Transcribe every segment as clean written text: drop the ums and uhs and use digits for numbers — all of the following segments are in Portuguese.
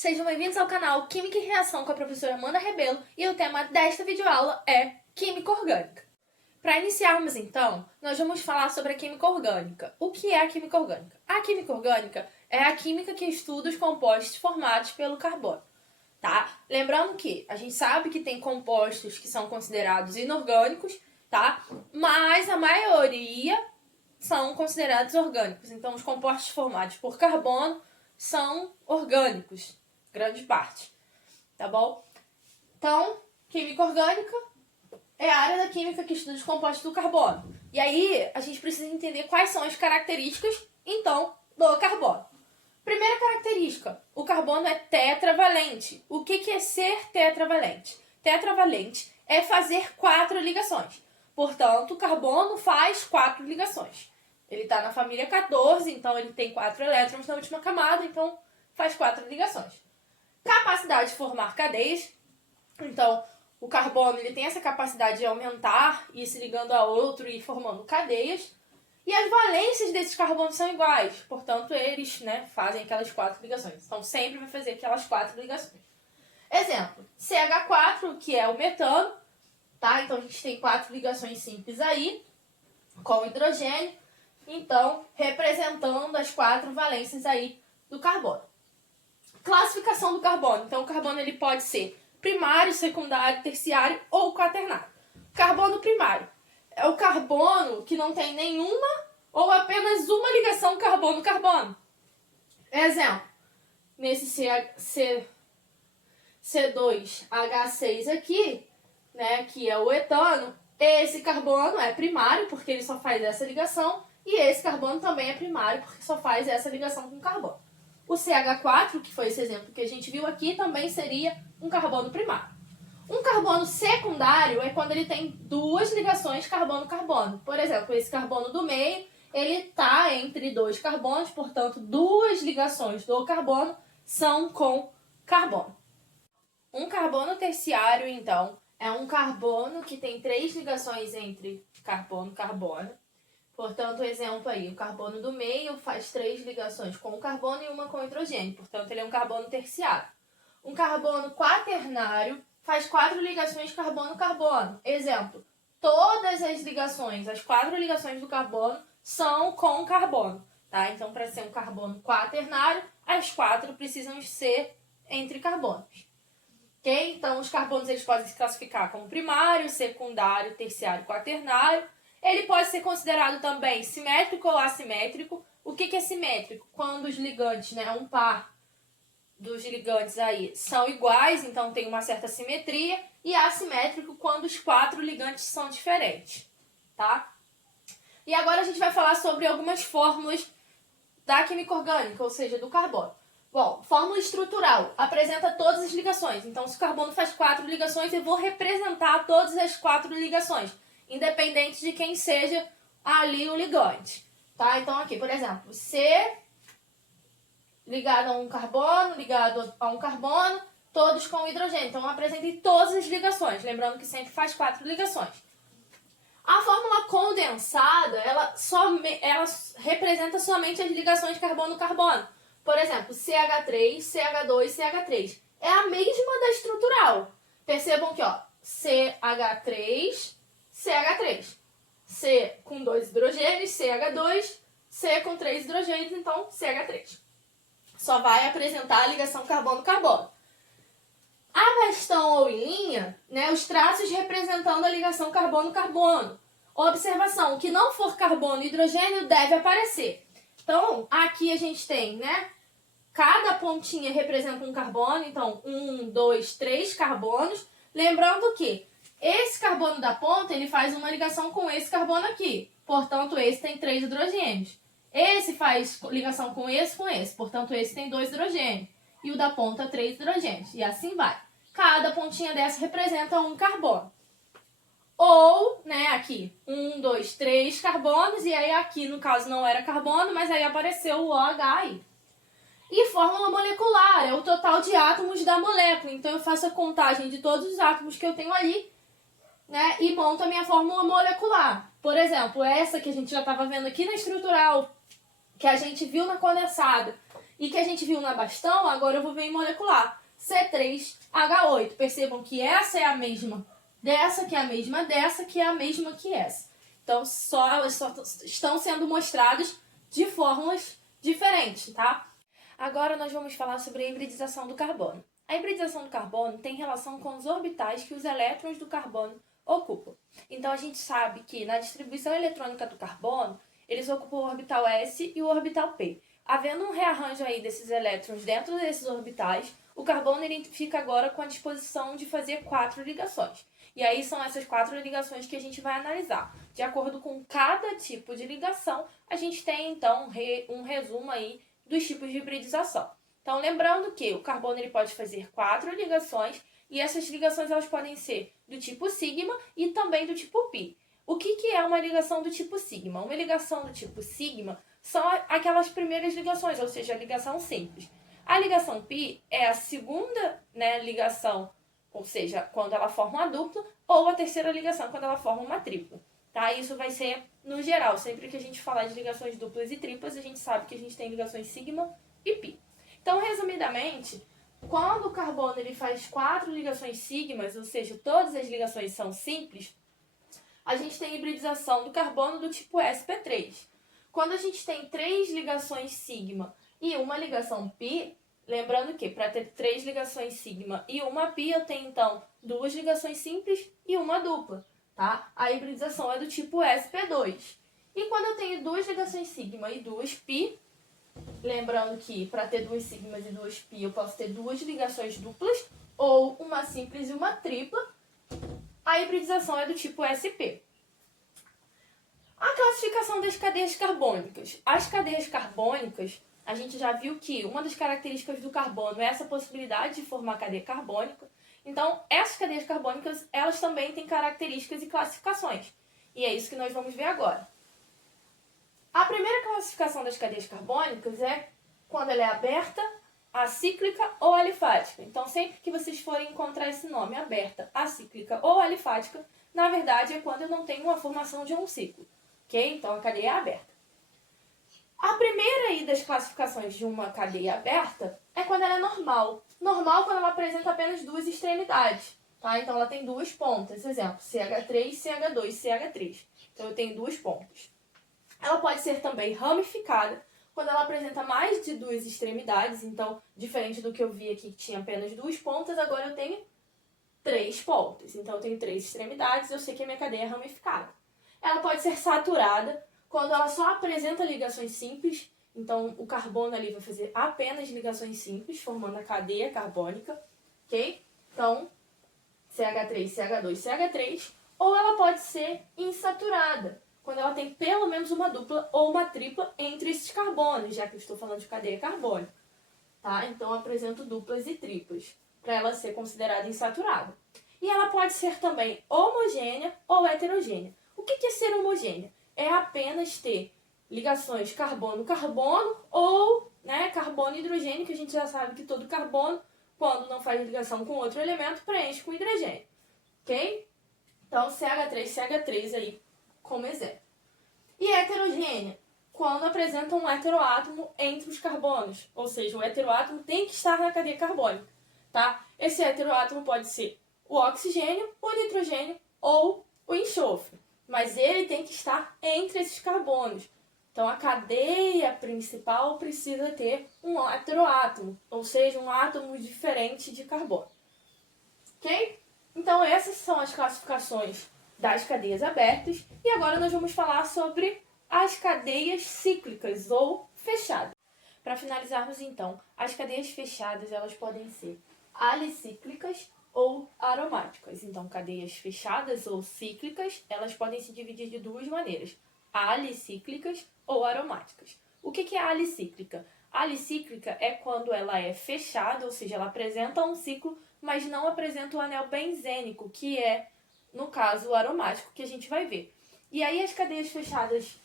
Sejam bem-vindos ao canal Química e Reação com a professora Amanda Rebelo e o tema desta videoaula é Química Orgânica. Para iniciarmos então, nós vamos falar sobre a química orgânica. O que é a química orgânica? A química orgânica é a química que estuda os compostos formados pelo carbono, tá? Lembrando que a gente sabe que tem compostos que são considerados inorgânicos, tá? Mas a maioria são considerados orgânicos. Então, os compostos formados por carbono são orgânicos, grande parte, tá bom? Então, química orgânica é a área da química que estuda os compostos do carbono. E aí, a gente precisa entender quais são as características, então, do carbono. Primeira característica, o carbono é tetravalente. O que é ser tetravalente? Tetravalente é fazer 4 ligações. Portanto, o carbono faz 4 ligações. Ele está na família 14, então ele tem 4 elétrons na última camada, então faz 4 ligações. Capacidade de formar cadeias. Então, o carbono ele tem essa capacidade de aumentar e se ligando a outro e formando cadeias. E as valências desses carbonos são iguais, portanto, eles fazem aquelas 4 ligações. Então, sempre vai fazer aquelas 4 ligações. Exemplo, CH4, que é o metano, tá? Então, a gente tem 4 ligações simples aí, com hidrogênio. Então, representando as 4 valências aí do carbono. Classificação do carbono. Então, o carbono ele pode ser primário, secundário, terciário ou quaternário. Carbono primário é o carbono que não tem nenhuma ou apenas uma ligação carbono-carbono. Exemplo, nesse C2H6 aqui, que é o etano, esse carbono é primário porque ele só faz essa ligação e esse carbono também é primário porque só faz essa ligação com carbono. O CH4, que foi esse exemplo que a gente viu aqui, também seria um carbono primário. Um carbono secundário é quando ele tem 2 ligações carbono-carbono. Por exemplo, esse carbono do meio, ele está entre 2 carbonos, portanto, 2 ligações do carbono são com carbono. Um carbono terciário, então, é um carbono que tem 3 ligações entre carbono-carbono. Portanto, exemplo aí, o carbono do meio faz 3 ligações com o carbono e uma com o hidrogênio. Portanto, ele é um carbono terciário. Um carbono quaternário faz 4 ligações carbono-carbono. Exemplo, todas as ligações, as 4 ligações do carbono são com carbono, tá? Então, para ser um carbono quaternário, as 4 precisam ser entre carbonos. Ok? Então, os carbonos eles podem se classificar como primário, secundário, terciário, quaternário. Ele pode ser considerado também simétrico ou assimétrico. O que é simétrico? Quando os ligantes, um par dos ligantes aí são iguais, então tem uma certa simetria. E assimétrico quando os 4 ligantes são diferentes, tá? E agora a gente vai falar sobre algumas fórmulas da química orgânica, ou seja, do carbono. Bom, fórmula estrutural apresenta todas as ligações. Então, se o carbono faz 4 ligações, eu vou representar todas as 4 ligações, independente de quem seja ali o ligante, tá? Então, aqui, por exemplo, C ligado a um carbono, ligado a um carbono, todos com hidrogênio. Então, eu apresentei todas as ligações, lembrando que sempre faz 4 ligações. A fórmula condensada, ela representa somente as ligações carbono-carbono. Por exemplo, CH3, CH2, CH3. É a mesma da estrutural. Percebam que, CH3, CH3. C com 2 hidrogênios, CH2. C com 3 hidrogênios, então CH3. Só vai apresentar a ligação carbono-carbono. A bastão ou em linha, os traços representando a ligação carbono-carbono. Observação, o que não for carbono e hidrogênio deve aparecer. Então, aqui a gente tem, cada pontinha representa um carbono, então 1, 2, 3 carbonos. Lembrando que esse carbono da ponta, ele faz uma ligação com esse carbono aqui. Portanto, esse tem 3 hidrogênios. Esse faz ligação com esse, portanto, esse tem 2 hidrogênios. E o da ponta, 3 hidrogênios. E assim vai. Cada pontinha dessa representa um carbono. Ou, aqui, 1, 2, 3 carbonos, e aí aqui, no caso, não era carbono, mas aí apareceu o OH aí. E fórmula molecular, é o total de átomos da molécula. Então, eu faço a contagem de todos os átomos que eu tenho ali, e monto a minha fórmula molecular. Por exemplo, essa que a gente já estava vendo aqui na estrutural, que a gente viu na condensada, e que a gente viu na bastão, agora eu vou ver em molecular. C3H8. Percebam que essa é a mesma dessa, que é a mesma dessa, que é a mesma que essa. Então, elas só estão sendo mostradas de fórmulas diferentes, tá? Agora nós vamos falar sobre a hibridização do carbono. A hibridização do carbono tem relação com os orbitais que os elétrons do carbono ocupam. Então, a gente sabe que na distribuição eletrônica do carbono, eles ocupam o orbital S e o orbital P. Havendo um rearranjo aí desses elétrons dentro desses orbitais, o carbono ele fica agora com a disposição de fazer 4 ligações. E aí são essas 4 ligações que a gente vai analisar. De acordo com cada tipo de ligação, a gente tem então um resumo aí dos tipos de hibridização. Então, lembrando que o carbono ele pode fazer 4 ligações e essas ligações elas podem ser do tipo sigma e também do tipo pi. O que é uma ligação do tipo sigma? Uma ligação do tipo sigma são aquelas primeiras ligações, ou seja, a ligação simples. A ligação pi é a segunda, ligação, ou seja, quando ela forma uma dupla, ou a terceira ligação, quando ela forma uma tripla. Tá? Isso vai ser no geral. Sempre que a gente falar de ligações duplas e triplas, a gente sabe que a gente tem ligações sigma e pi. Então, resumidamente, quando o carbono ele faz 4 ligações sigmas, ou seja, todas as ligações são simples, a gente tem hibridização do carbono do tipo sp3. Quando a gente tem 3 ligações sigma e uma ligação pi, lembrando que para ter 3 ligações sigma e uma pi, eu tenho então 2 ligações simples e uma dupla. Tá? A hibridização é do tipo sp2. E quando eu tenho 2 ligações sigma e 2 pi, lembrando que para ter 2 sigmas e 2 pi eu posso ter 2 ligações duplas, ou uma simples e uma tripla, a hibridização é do tipo sp. A classificação das cadeias carbônicas. As cadeias carbônicas, a gente já viu que uma das características do carbono é essa possibilidade de formar cadeia carbônica. Então, essas cadeias carbônicas, elas também têm características e classificações. E é isso que nós vamos ver agora. A primeira classificação das cadeias carbônicas é quando ela é aberta, acíclica ou alifática. Então, sempre que vocês forem encontrar esse nome, aberta, acíclica ou alifática, na verdade é quando eu não tenho uma formação de um ciclo. Ok? Então, a cadeia é aberta. A primeira aí das classificações de uma cadeia aberta é quando ela é normal. Normal quando ela apresenta apenas 2 extremidades. Tá? Então, ela tem 2 pontas. Exemplo, CH3, CH2, CH3. Então, eu tenho 2 pontas. Ela pode ser também ramificada, quando ela apresenta mais de 2 extremidades. Então, diferente do que eu vi aqui, que tinha apenas 2 pontas, agora eu tenho 3 pontas. Então, eu tenho 3 extremidades, eu sei que a minha cadeia é ramificada. Ela pode ser saturada, quando ela só apresenta ligações simples. Então, o carbono ali vai fazer apenas ligações simples, formando a cadeia carbônica. Ok? Então, CH3, CH2, CH3. Ou ela pode ser insaturada, quando ela tem pelo menos uma dupla ou uma tripla entre esses carbonos, já que eu estou falando de cadeia carbônica. Tá? Então, eu apresento duplas e triplas, para ela ser considerada insaturada. E ela pode ser também homogênea ou heterogênea. O que é ser homogênea? É apenas ter ligações carbono-carbono ou carbono-hidrogênio, que a gente já sabe que todo carbono, quando não faz ligação com outro elemento, preenche com hidrogênio. Ok? Então, CH3, CH3 aí como exemplo. E heterogênea, quando apresenta um heteroátomo entre os carbonos, ou seja, o heteroátomo tem que estar na cadeia carbônica. Tá? Esse heteroátomo pode ser o oxigênio, o nitrogênio ou o enxofre, mas ele tem que estar entre esses carbonos. Então, a cadeia principal precisa ter um heteroátomo, ou seja, um átomo diferente de carbono. Ok? Então, essas são as classificações das cadeias abertas. E agora nós vamos falar sobre as cadeias cíclicas ou fechadas. Para finalizarmos, então, as cadeias fechadas elas podem ser alicíclicas ou aromáticas. Então, cadeias fechadas ou cíclicas, elas podem se dividir de 2 maneiras: alicíclicas ou aromáticas. O que é alicíclica? A alicíclica é quando ela é fechada, ou seja, ela apresenta um ciclo, mas não apresenta o anel benzênico, que é, no caso, o aromático, que a gente vai ver. E aí as cadeias fechadas,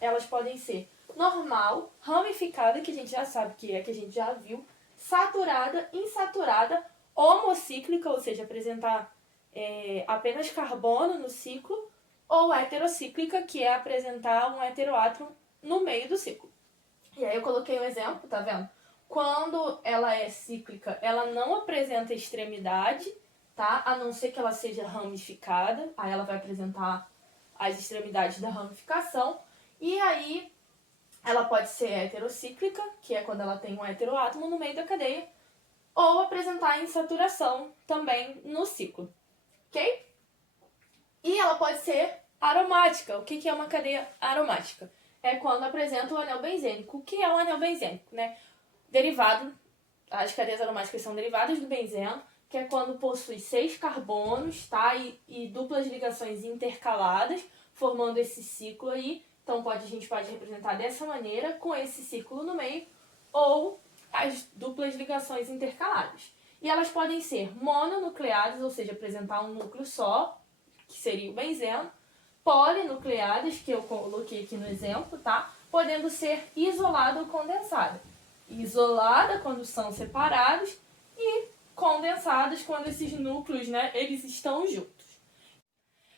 elas podem ser normal, ramificada, que a gente já sabe que é, que a gente já viu, saturada, insaturada, homocíclica, ou seja, apresentar apenas carbono no ciclo, ou heterocíclica, que é apresentar um heteroátomo no meio do ciclo. E aí eu coloquei um exemplo, tá vendo? Quando ela é cíclica, ela não apresenta extremidade, tá? A não ser que ela seja ramificada, aí ela vai apresentar as extremidades da ramificação. E aí ela pode ser heterocíclica, que é quando ela tem um heteroátomo no meio da cadeia, ou apresentar insaturação também no ciclo, ok? E ela pode ser aromática. O que é uma cadeia aromática? É quando apresenta o anel benzênico. O que é um anel benzênico, né? Derivado, as cadeias aromáticas são derivadas do benzeno, que é quando possui 6 carbonos, tá? E duplas ligações intercaladas, formando esse ciclo aí. Então a gente pode representar dessa maneira, com esse círculo no meio, ou as duplas ligações intercaladas. E elas podem ser mononucleadas, ou seja, apresentar um núcleo só, que seria o benzeno, polinucleadas, que eu coloquei aqui no exemplo, tá? Podendo ser isolada ou condensada. Isolada quando são separados e condensadas quando esses núcleos, né, eles estão juntos.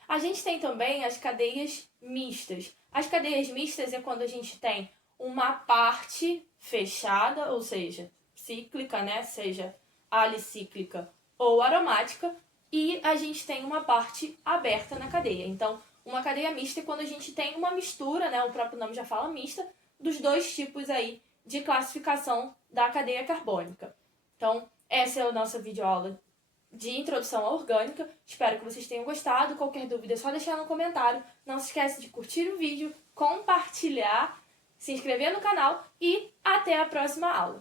A gente tem também as cadeias mistas. As cadeias mistas é quando a gente tem uma parte fechada, ou seja, cíclica, né, seja alicíclica ou aromática, e a gente tem uma parte aberta na cadeia. Então, uma cadeia mista é quando a gente tem uma mistura, né, o próprio nome já fala mista, dos dois tipos aí de classificação da cadeia carbônica. Então, essa é a nossa videoaula de introdução à orgânica. Espero que vocês tenham gostado. Qualquer dúvida é só deixar no comentário. Não se esqueça de curtir o vídeo, compartilhar, se inscrever no canal e até a próxima aula.